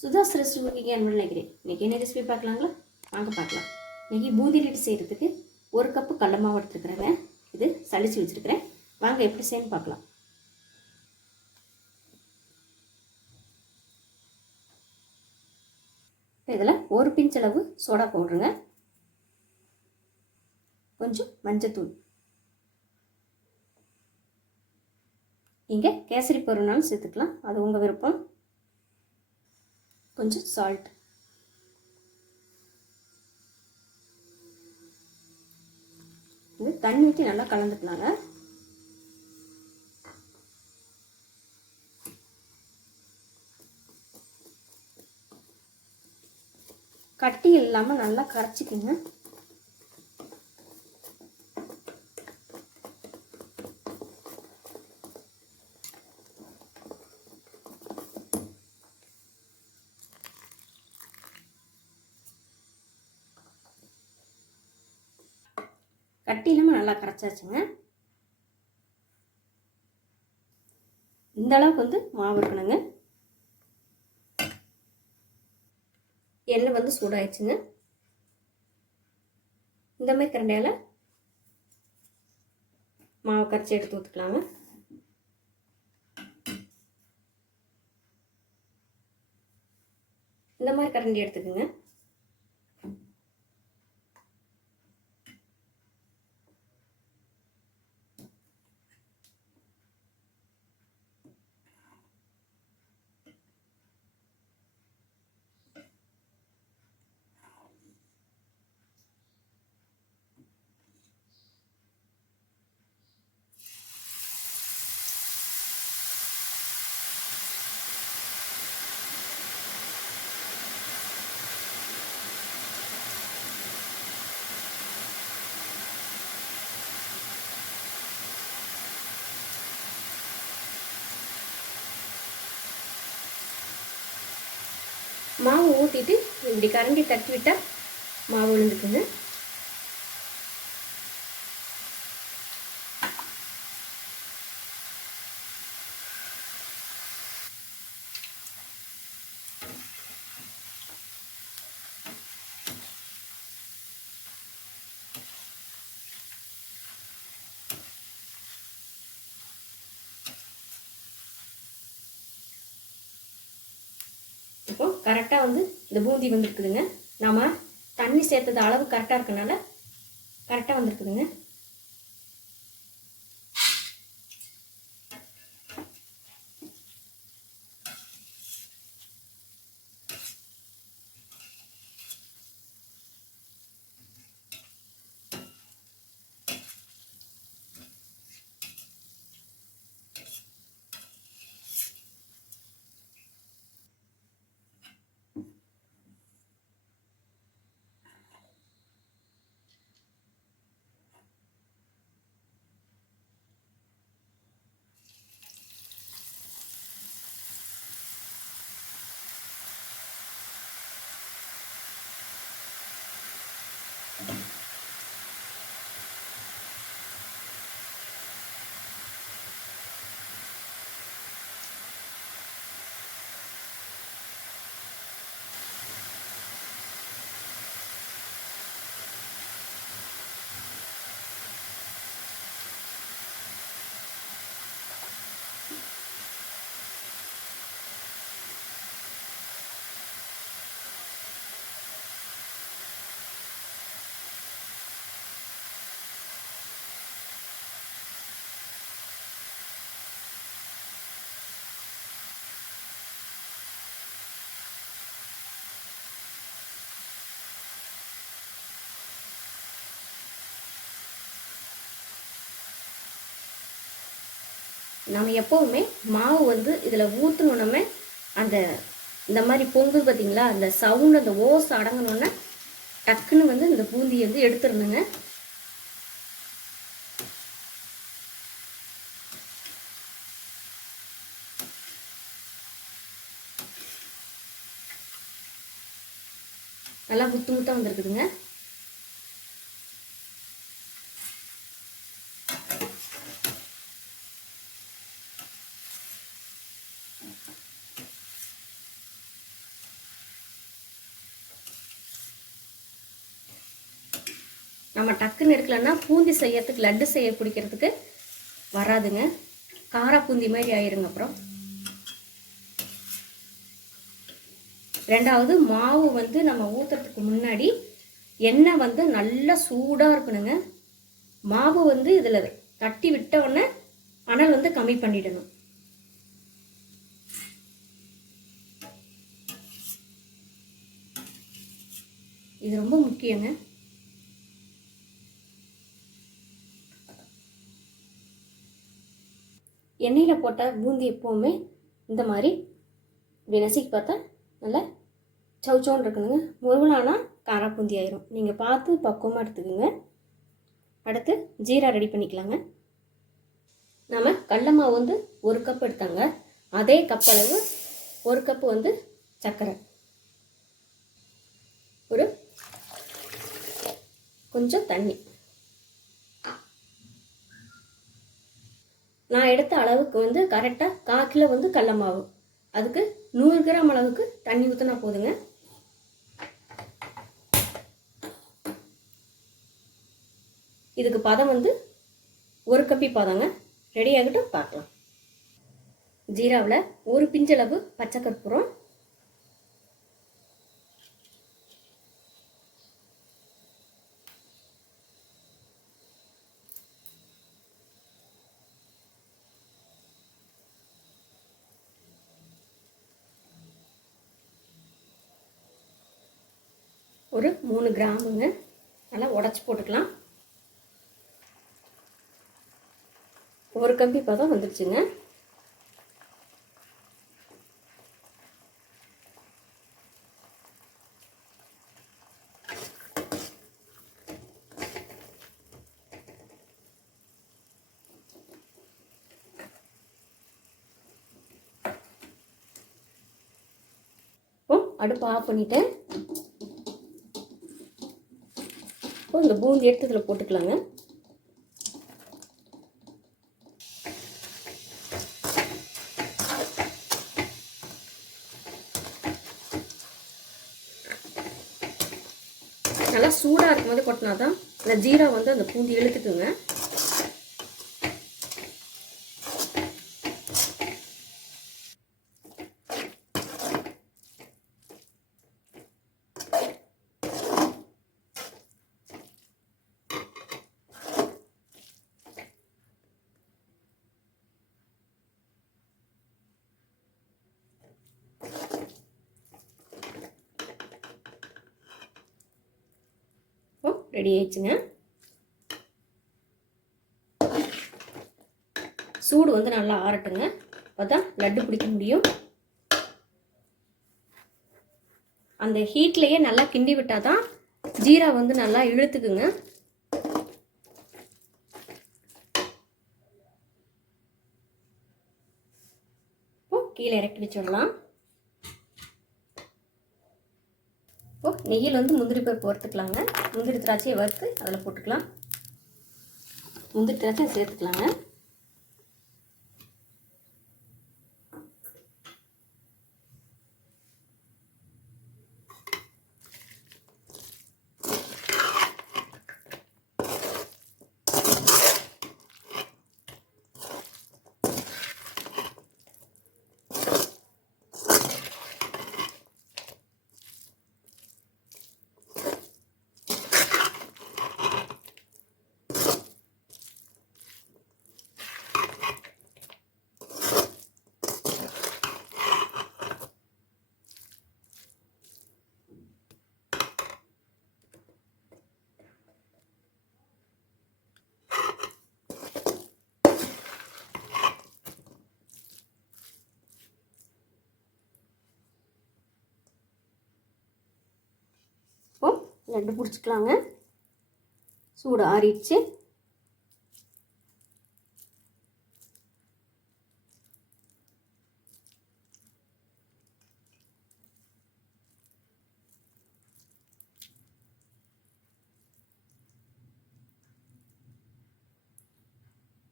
Sudha's recipe நினைக்கிறேன். இன்றைக்கி என்ன ரெசிபி பார்க்கலாங்களா? வாங்க பார்க்கலாம். இன்றைக்கி பூந்தி லட்டு செய்கிறதுக்கு 1 கப்பு கடல மாவு எடுத்துருக்குறேங்க. இது சளிச்சு வச்சுருக்கிறேன். வாங்க எப்படி செய்யணும் பார்க்கலாம். இதில் 1 பிஞ்ச் அளவு சோடா பவுடருங்க, கொஞ்சம் மஞ்சத்தூள், நீங்கள் கேசரி பருவனாலும் சேர்த்துக்கலாம், அது உங்கள் விருப்பம். கொஞ்சம் சால்ட், இது தண்ணி ஊற்றி நல்லா கலந்துக்கலாங்க. கட்டி இல்லாமல் நல்லா கரைச்சிக்கோங்க. கட்டி இல்லாமல் நல்லா கரைச்சாச்சுங்க. இந்த அளவுக்கு வந்து மாவு இருக்கணுங்க. எண்ணெய் வந்து சூடாயிடுச்சுங்க. இந்த மாதிரி கரண்டியால் மாவு கரைச்சி எடுத்து ஊற்றிக்கலாங்க. இந்த மாதிரி கரண்டி எடுத்துக்கோங்க. மாவு ஊற்றிட்டு இப்படி கரண்டி தட்டி விட்டால் மாவு விழுந்துக்குங்க. இப்போ கரெக்டாக வந்து இந்த பூந்தி வந்துருக்குதுங்க. நாம் தண்ணி சேர்த்தது அளவு கரெக்டாக இருக்கனால கரெக்டாக வந்துருக்குதுங்க. நம்ம எப்போவுமே மாவு வந்து இதில் ஊற்றணுன்னே அந்த இந்த மாதிரி பொங்கு பார்த்தீங்களா, அந்த சவுண்டு அந்த ஓஸ் அடங்கணுன்னே டக்குன்னு வந்து இந்த பூந்தியை வந்து எடுத்துடணுங்க. நல்லா முத்து முத்தாக வந்துருக்குதுங்க. நம்ம டக்குன்னு எடுக்கலன்னா பூந்தி செய்யறதுக்கு, லட்டு செய்ய பிடிக்கிறதுக்கு வராதுங்க. கார பூந்தி மாதிரி ஆயிருங்க. அப்புறம் ரெண்டாவது, மாவு வந்து நம்ம ஊற்றுறதுக்கு முன்னாடி எண்ணெய் வந்து நல்லா சூடாக இருக்கணுங்க. மாவு வந்து இதில் தட்டி விட்ட உடனே அனல் வந்து கம்மி பண்ணிடணும். இது ரொம்ப முக்கியங்க. எண்ணெயில் போட்ட பூந்தி எப்போவுமே இந்த மாதிரி இப்படி நசுக்கி பார்த்தா நல்லா சவுச்சோன்னு இருக்கணுங்க. முருகலானா காரா பூந்தி ஆயிரும். நீங்கள் பார்த்து பக்குவமாக எடுத்துக்கோங்க. அடுத்து ஜீரா ரெடி பண்ணிக்கலாங்க. நம்ம கடல மாவு வந்து 1 கப் எடுத்தாங்க. அதே கப் அளவு 1 கப்பு வந்து சர்க்கரை, ஒரு கொஞ்சம் தண்ணி. நான் எடுத்த அளவுக்கு வந்து கரெக்டாக 1/4 கிலோ வந்து கடல மாவு. அதுக்கு 100 கிராம் அளவுக்கு தண்ணி ஊற்றினா போதுங்க. இதுக்கு பதம் வந்து 1 கப்பி பதங்க. ரெடி ஆகிட்டும், பார்க்கலாம். ஜீராவில் ஒரு பிஞ்சளவு பச்சை கற்பூரம், ஒரு 3 கிராமுங்க. நல்லா உடச்சி போட்டுக்கலாம். 1 கம்பி பதம் வந்துடுச்சுங்க. அடுப்பு ஆஃப் பண்ணிட்டேன். இந்த பூந்தி எடுத்து இதில் போட்டுக்கலாங்க. நல்லா சூடாக இருக்கும்போது கொட்டினா தான் அந்த ஜீரா வந்து அந்த பூந்தி இழுத்துக்குங்க. ரெடி ஆயிடுச்சுங்க. சூடு வந்து நல்லா ஆறட்டுங்க. அப்பதான் லட்டு பிடிக்க முடியும். அந்த ஹீட்லயே நல்லா கிண்டி விட்டாதான் ஜீரா வந்து நல்லா இழுத்துக்குங்க. கீழே இறக்கி வச்சிடலாம். நெய்யில் வந்து முந்திரி பருப்பு வறுத்துக்கலாங்க. முந்திரி திராட்சையை வறுத்து அதில் போட்டுக்கலாம். முந்திரி திராட்சை சேர்த்துக்கலாங்க. லட்டு பிடிச்சிக்கலாங்க. சூடு ஆறிடுச்சு.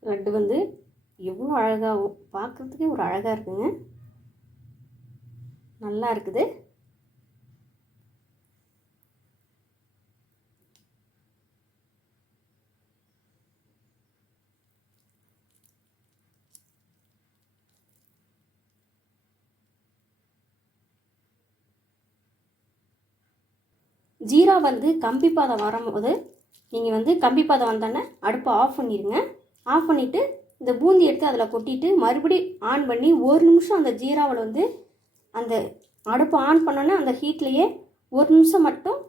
லட்டு வந்து எவ்வளோ அழகாக, பார்க்குறதுக்கே ஒரு அழகாக இருக்குங்க. நல்லா இருக்குது. ஜீரா வந்து கம்பி பாதம் வரும்போது நீங்கள் வந்து கம்பி பாதம் வந்தோடனே அடுப்பை ஆஃப் பண்ணிடுங்க. ஆஃப் பண்ணிவிட்டு இந்த பூந்தி எடுத்து அதில் கொட்டிட்டு மறுபடியும் ஆன் பண்ணி 1 நிமிஷம் அந்த ஜீராவில் வந்து அந்த அடுப்பை ஆன் பண்ணோன்னே அந்த ஹீட்லேயே 1 நிமிஷம் மட்டும்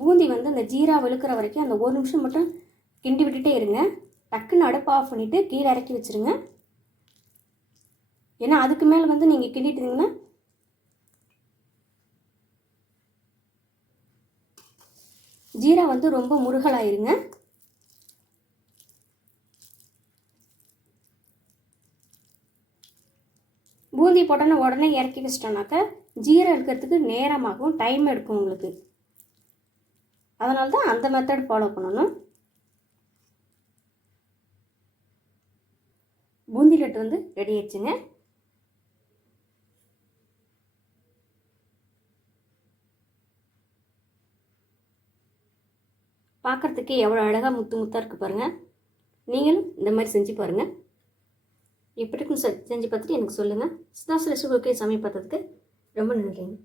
பூந்தி வந்து அந்த ஜீரா வெளுக்கிற வரைக்கும் அந்த 1 நிமிஷம் மட்டும் கிண்டி விட்டுட்டே இருங்க. டக்குன்னு அடுப்பை ஆஃப் பண்ணிவிட்டு கீழே இறக்கி வச்சுருங்க. ஏன்னா அதுக்கு மேலே வந்து நீங்கள் கிண்டிட்டீங்கன்னா ஜீரா வந்து ரொம்ப முருகலாயிருங்க. பூந்தி போட்டோன்னா உடனே இறக்கி வச்சிட்டோன்னாக்கா ஜீரா இருக்கிறதுக்கு நேரமாகும், டைம் எடுக்கும் உங்களுக்கு. அதனால தான் அந்த மெத்தட் ஃபாலோ பண்ணணும். பூந்தி லட்டு வந்து ரெடி ஆயிடுச்சுங்க. பார்க்குறதுக்கே எவ்வளோ அழகாக முத்து முத்தாக இருக்குது பாருங்கள். நீங்களும் இந்த மாதிரி செஞ்சு பாருங்கள். எப்படி இருக்குன்னு செஞ்சு பார்த்துட்டு எனக்கு சொல்லுங்கள். சுதாஸ் ரெசிபி ஓகே சமையல் பார்த்ததுக்கு ரொம்ப நன்றிங்க.